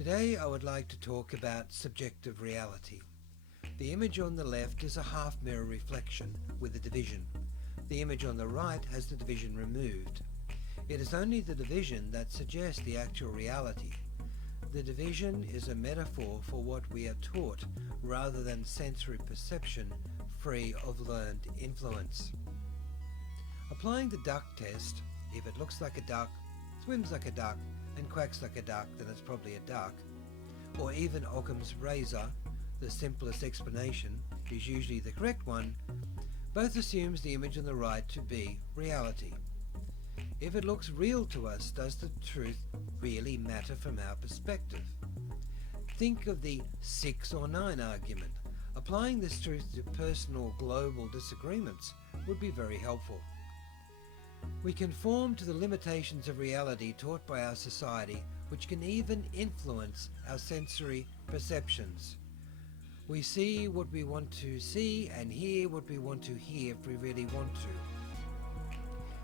Today I would like to talk about subjective reality. The image on the left is a half mirror reflection with a division. The image on the right has the division removed. It is only the division that suggests the actual reality. The division is a metaphor for what we are taught rather than sensory perception free of learned influence. Applying the duck test, if it looks like a duck, swims like a duck, and quacks like a duck, then it's probably a duck. Or even Occam's razor, the simplest explanation is usually the correct one, both assumes the image on the right to be reality. If it looks real to us, does the truth really matter from our perspective? Think of the 6 or 9 argument. Applying this truth to personal global disagreements would be very helpful. We conform to the limitations of reality taught by our society, which can even influence our sensory perceptions. We see what we want to see and hear what we want to hear if we really want to.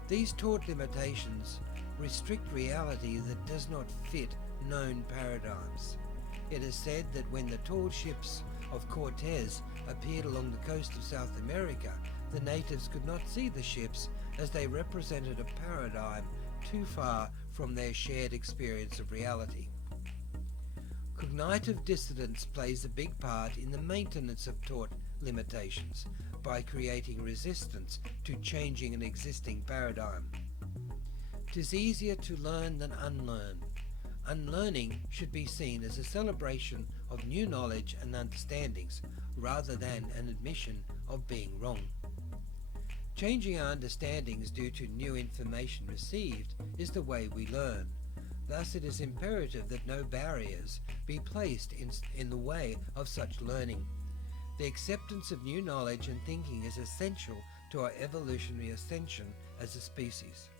These taught limitations restrict reality that does not fit known paradigms. It is said that when the tall ships of Cortez appeared along the coast of South America, the natives could not see the ships as they represented a paradigm too far from their shared experience of reality. Cognitive dissonance plays a big part in the maintenance of taught limitations by creating resistance to changing an existing paradigm. 'Tis easier to learn than unlearn. Unlearning should be seen as a celebration of new knowledge and understandings rather than an admission of being wrong. Changing our understandings due to new information received is the way we learn. Thus it is imperative that no barriers be placed in the way of such learning. The acceptance of new knowledge and thinking is essential to our evolutionary ascension as a species.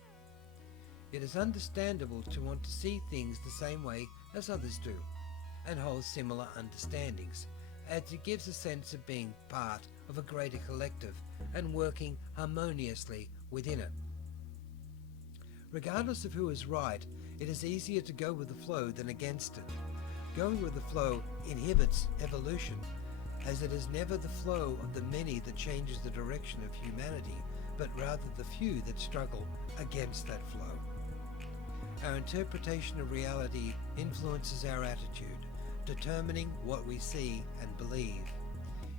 It is understandable to want to see things the same way as others do, and hold similar understandings, as it gives a sense of being part of a greater collective and working harmoniously within it. Regardless of who is right, it is easier to go with the flow than against it. Going with the flow inhibits evolution, as it is never the flow of the many that changes the direction of humanity, but rather the few that struggle against that flow. Our interpretation of reality influences our attitude, determining what we see and believe.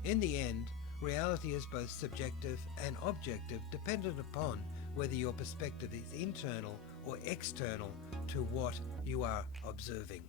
In the end, reality is both subjective and objective, dependent upon whether your perspective is internal or external to what you are observing.